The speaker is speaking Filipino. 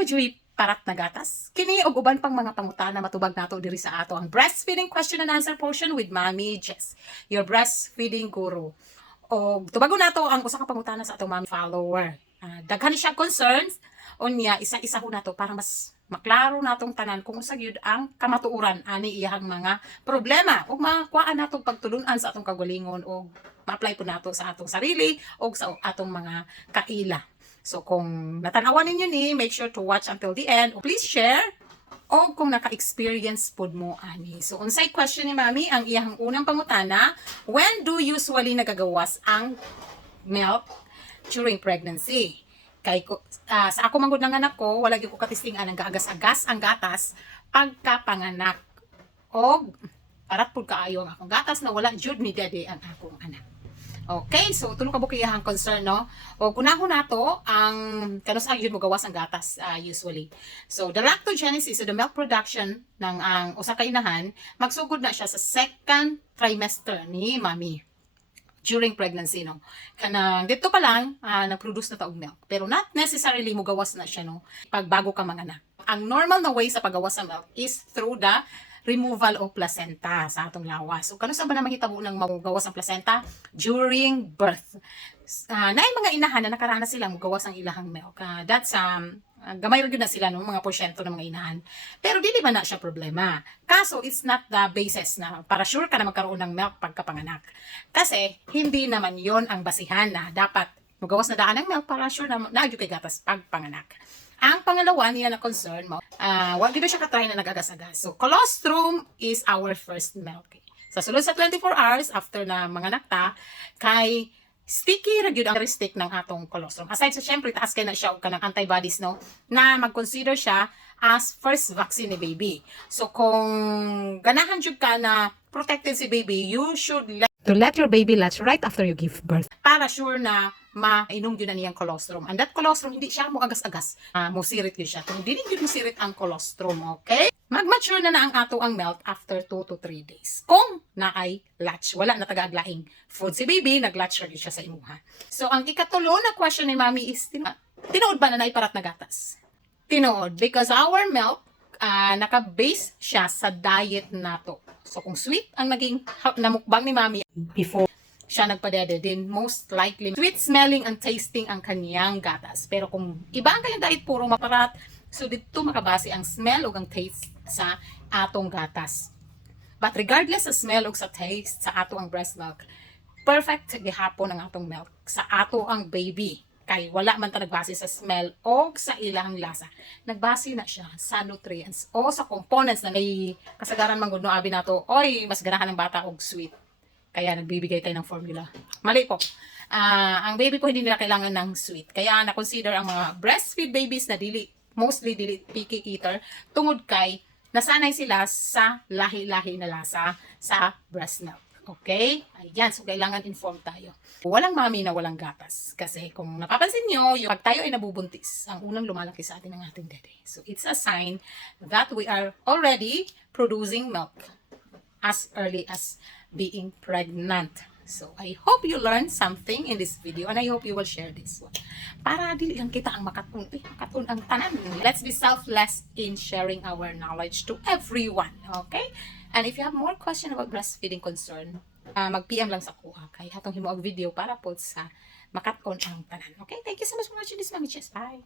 medyo'y parat na gatas. Kini og uban pang mga pangutana matubag nato diri sa ato ang breastfeeding question and answer portion with Mommy Jess, your breastfeeding guru. O tubagon nato ang usa ka pangutana sa atong Mommy follower. Daghan siya concerns unya isa-isa ho nato para mas maklaro natong tanan kung usa gyud ang kamatuoran ani iyang mga problema ug makuhaan natong pagtulun-an sa atong kagalingon ug ma-apply po nato sa atong sarili ug sa atong mga kaila. So kung natanawan ninyo ni, make sure to watch until the end. O please share. O kung naka-experience pod mo ani. So unsay question ni Mami, ang iyang unang pangutana, when do usually nagagawas ang milk during pregnancy? Kay ko, sa ako manggod ng anak ko, wala gyud ko katistingan ang gaagas-agas ang gatas pagkapanganak. O parat pud kaayo ang akong gatas na wala jud ni daddy ang akong anak. Okay, so tulo ka bukiyahang concern, no? O kunahon nato ang kanus ang yun mo gawas ang gatas usually. So the lactogenesis, so the milk production ng ang usa ka inahan, magsugod na siya sa second trimester ni Mami during pregnancy, no? Kanang dito pa lang nag-produce na ta og milk, pero not necessarily mo gawas na siya, no? Pag bago ka manganak. Ang normal na way sa paggawas sa milk is through the removal of placenta sa atong lawas. So, kano sa ba na mahitabo ng magawas ang placenta during birth? Naay mga inahan na nakaranas silang magawas ang ilahang milk. That's gamay rin na sila no, mga porsyento ng mga inahan. Pero dili ba na siya problema? Kaso it's not the basis na para sure ka na magkaroon ng milk pagkapanganak. Kasi hindi naman yon ang basihan na dapat magawas na daan ng milk para sure na naagyo kay gatas pagpanganak. Ang pangalawa niya na concern mo, wag gyud siya ka-try na nagagas-agas. So, colostrum is our first milk. Sa sulod sa 24 hours after na manganak ta, kay sticky ra gyud ang characteristic ng atong colostrum. Aside sa syempre taas kay na siya og kanang antibodies, no, na mag-consider siya as first vaccine ni baby. So, kung ganahan jud ka na protected si baby, you should let your baby latch right after you give birth. Para sure na mainom yun na niyang colostrum. And that colostrum, hindi siya mo agas-agas. Musirit yun siya. Kung hindi yun musirit ang colostrum, okay? Mag-mature na ang ato ang milk after 2 to 3 days. Kung naay latch, wala na taga-aglaing food si baby, nag-latch rin siya sa imuha. So, ang ikatulo na question ni Mami is, tinuod ba na naiparat na gatas? Tinuod. Because our milk, naka-base siya sa diet nato. So, kung sweet ang naging namukbang ni Mami before siya nagpadede, din most likely sweet smelling and tasting ang kanyang gatas. Pero kung iba ang kanyang diet, puro maparat, so dito makabase ang smell o ang taste sa atong gatas. But regardless sa smell o sa taste sa ato ang breast milk, perfect gihapon ang atong milk sa ato ang baby. Kay wala man ta nagbase sa smell o sa ilang lasa. Nagbase na siya sa nutrients o sa components na may kasagaran man gud no abi nato, oy mas ganahan ng bata og sweet. Kaya nagbibigay tayo ng formula. Mali po. Ang baby ko hindi nila kailangan ng sweet. Kaya na-consider ang mga breastfeed babies na mostly dili picky eater tungod kay nasanay sila sa lahi-lahi na lasa sa breast milk. Okay? Ayan. So, kailangan informed tayo. Walang mami na walang gatas. Kasi kung napapansin nyo, yung pag tayo ay nabubuntis, ang unang lumalaki sa atin ng ating dede. So, it's a sign that we are already producing milk as early as being pregnant. So, I hope you learned something in this video and I hope you will share this one. Para dili lang kita ang makatun ang tanan. Let's be selfless in sharing our knowledge to everyone. Okay? And if you have more question about breastfeeding concern, mag-PM lang sa kuha. Kay hatong himo og video para po sa makatun ang tanan. Okay? Thank you so much for watching this, Mommy Jess. Bye!